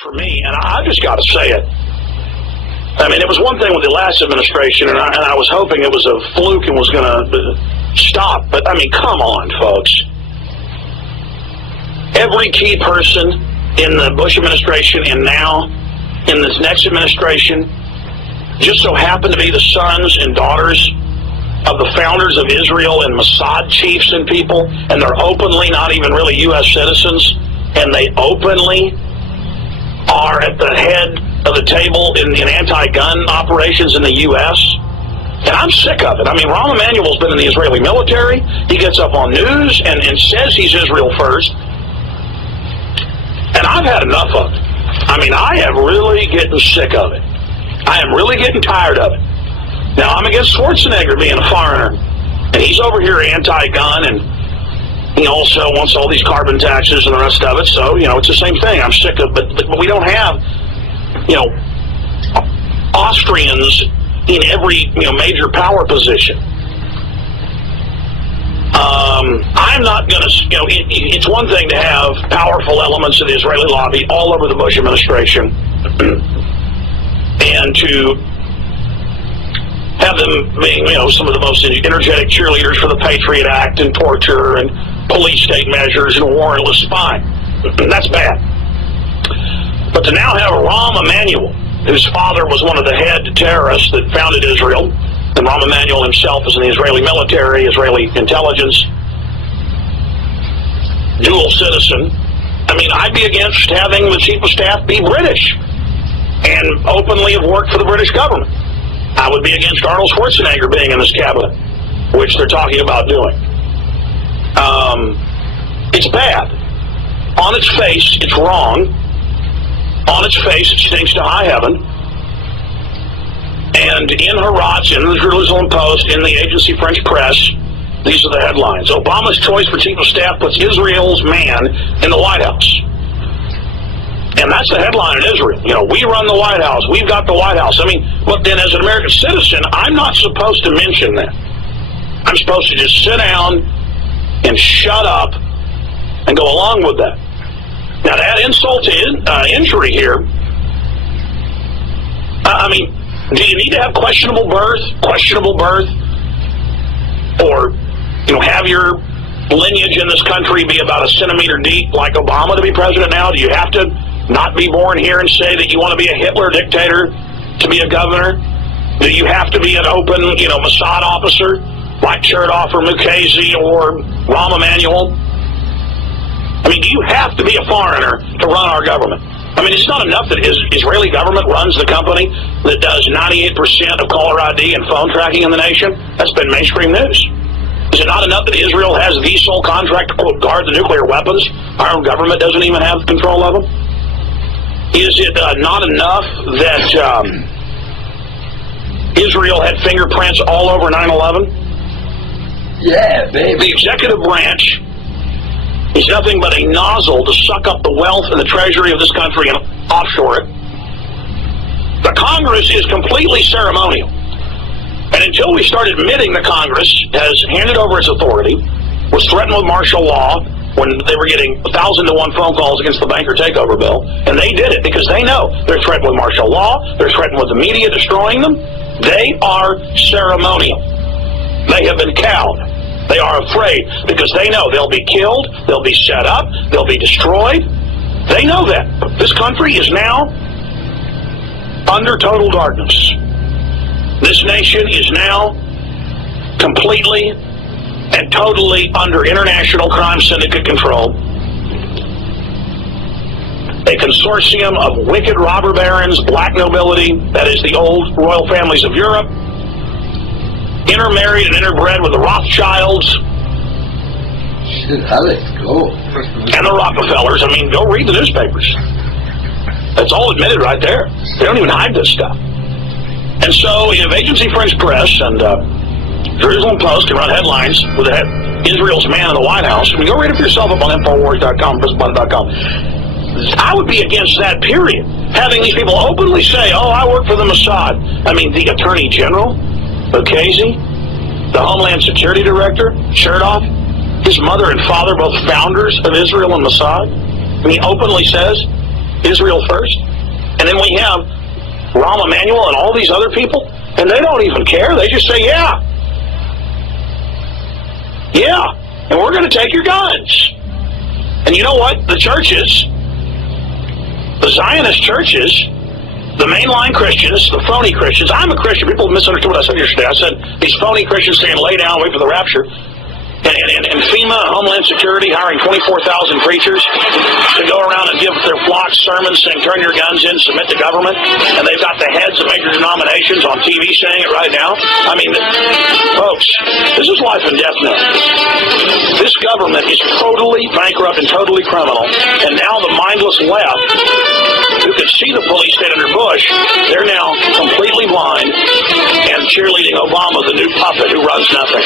For me, and I just got to say it. I mean, it was one thing with the last administration, and I was hoping it was a fluke and was going to stop. But, I mean, come on, folks. Every key person in the Bush administration and now in this next administration just so happen to be the sons and daughters of the founders of Israel and Mossad chiefs and people, and they're openly not even really U.S. citizens, and they openly are at the head of the table in anti-gun operations in the U.S., and I'm sick of it. I mean, Rahm Emanuel's been in the Israeli military. He gets up on news and says he's Israel first, and I've had enough of it. I mean, I am really getting sick of it. I am really getting tired of it. Now, I'm against Schwarzenegger being a foreigner, and he's over here anti-gun, and he also wants all these carbon taxes and the rest of it, so, you know, it's the same thing. I'm sick of it, but we don't have, you know, Austrians in every, you know, major power position. I'm not going to, you know, it's one thing to have powerful elements of the Israeli lobby all over the Bush administration and to have them being, you know, some of the most energetic cheerleaders for the Patriot Act and torture and police state measures and warrantless spying. That's bad. But to now have Rahm Emanuel, whose father was one of the head terrorists that founded Israel, and Rahm Emanuel himself is in the Israeli military, Israeli intelligence, dual citizen. I mean, I'd be against having the chief of staff be British and openly have worked for the British government. I would be against Arnold Schwarzenegger being in this cabinet, which they're talking about doing. It's bad. On its face, it's wrong. On its face, it stinks to high heaven. And in Harats, in the Jerusalem Post, in the agency French press, these are the headlines. Obama's choice for chief of staff puts Israel's man in the White House. And that's the headline in Israel. You know, we run the White House. We've got the White House. I mean, but then as an American citizen, I'm not supposed to mention that. I'm supposed to just sit down and shut up and go along with that. Now, to add insult to injury here, I mean, do you need to have questionable birth, or, you know, have your lineage in this country be about a centimeter deep like Obama to be president now? Do you have to not be born here and say that you want to be a Hitler dictator to be a governor? Do you have to be an open, you know, Mossad officer like Chertoff or Mukasey or Rahm Emanuel? I mean, do you have to be a foreigner to run our government? I mean, it's not enough that Israeli government runs the company that does 98% of caller ID and phone tracking in the nation. That's been mainstream news. Is it not enough that Israel has the sole contract to, quote, guard the nuclear weapons? Our own government doesn't even have control of them? Is it not enough that Israel had fingerprints all over 9/11? Yeah, baby. The executive branch is nothing but a nozzle to suck up the wealth and the treasury of this country and offshore it. The Congress is completely ceremonial. And until we start admitting the Congress has handed over its authority, was threatened with martial law when they were getting 1,000-to-1 phone calls against the banker takeover bill, and they did it because they know they're threatened with martial law, they're threatened with the media destroying them. They are ceremonial. They have been cowed. They are afraid because they know they'll be killed, they'll be set up, they'll be destroyed. They know that. This country is now under total darkness. This nation is now completely and totally under international crime syndicate control. A consortium of wicked robber barons, black nobility, that is the old royal families of Europe, intermarried and interbred with the Rothschilds. Shit, let's go. And the Rockefellers. I mean, go read the newspapers. That's all admitted right there. They don't even hide this stuff. And so, if Agency French Press and Jerusalem Post can run headlines with Israel's man in the White House, I mean, go read it for yourself up on Infowars.com, PressButton.com. I would be against that, period. Having these people openly say, oh, I work for the Mossad. I mean, the Attorney General, Mukasey, the Homeland Security Director, Chertoff, his mother and father, both founders of Israel and Mossad. And he openly says, Israel first. And then we have Rahm Emanuel and all these other people, and they don't even care. They just say, yeah, and we're going to take your guns. And you know what? The churches, the Zionist churches, the mainline Christians, the phony Christians. I'm a Christian. People misunderstood what I said yesterday. I said these phony Christians saying lay down, wait for the rapture. And FEMA and Homeland Security hiring 24,000 preachers to go around and give their flocks sermons saying turn your guns in, submit to government. And they've got the heads of major denominations on TV saying it right now. I mean, folks, this is life and death now. This government is totally bankrupt and totally criminal. And now the mindless left, who could see the police state under Bush, they're now completely blind and cheerleading Obama, the new puppet who runs nothing.